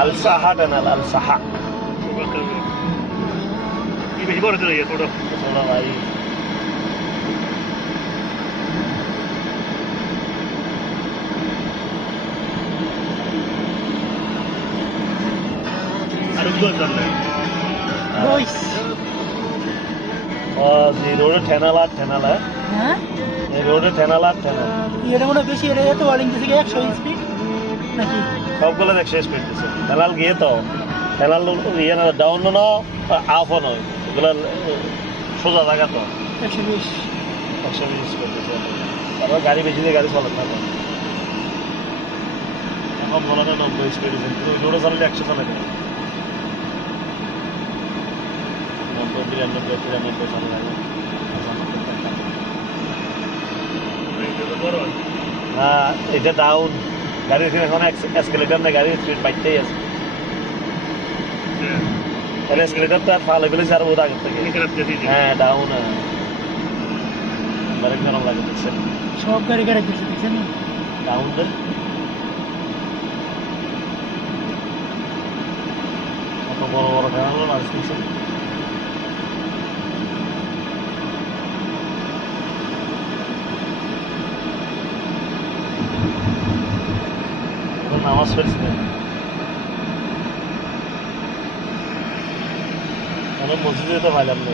আল Saha tunnel, আল সাহা। বেশি বড় তো নয়, ছোট। ছোট ভাই। আর উদ্যোগ জানলে বইস এই রোডে ঠেনালা ঠেনালা, হ্যাঁ এই রোডে ঠেনালা ঠেনাল এটা মনে হয় বেশি, এটা এত ওয়ার্ডিং দিচ্ছে 100 স্পিড নাকি? সবগুলো দেখ শেষ করে দিচ্ছে। ঠেনাল গিয়ে তো ঠেনাল ইয়ে না, ডাউন না আপও নয়, এগুলো সোজা জায়গা তো 120। 120 করে দিচ্ছে। তারপর গাড়ি বেশি দিয়ে গাড়ি চলে থাকে এখন বলা যায় 90 স্পিড দিচ্ছে, কিন্তু ওই রোডে চালালে 100 চালাতে হবে। 90, 92, 93 চালা লাগে। বড় না এটা ডাউন, গাড়ির এখন এসকেলেটার না, গাড়ির স্পিড বাইকটাই আছে। এসকেলেটার তো আর ফালে ফেলেছে আর ওর আগের থেকে। হ্যাঁ ডাউন, ব্রেক গরম লাগে দেখছেন সব গাড়ি গাড়ি দিচ্ছে দেখছেন নি? ডাউন দেন কত বড় বড় ঠেলা হলো না দেখছেন। নামাজ পড়ছিলেন মসজিদে তো পাইলাম না।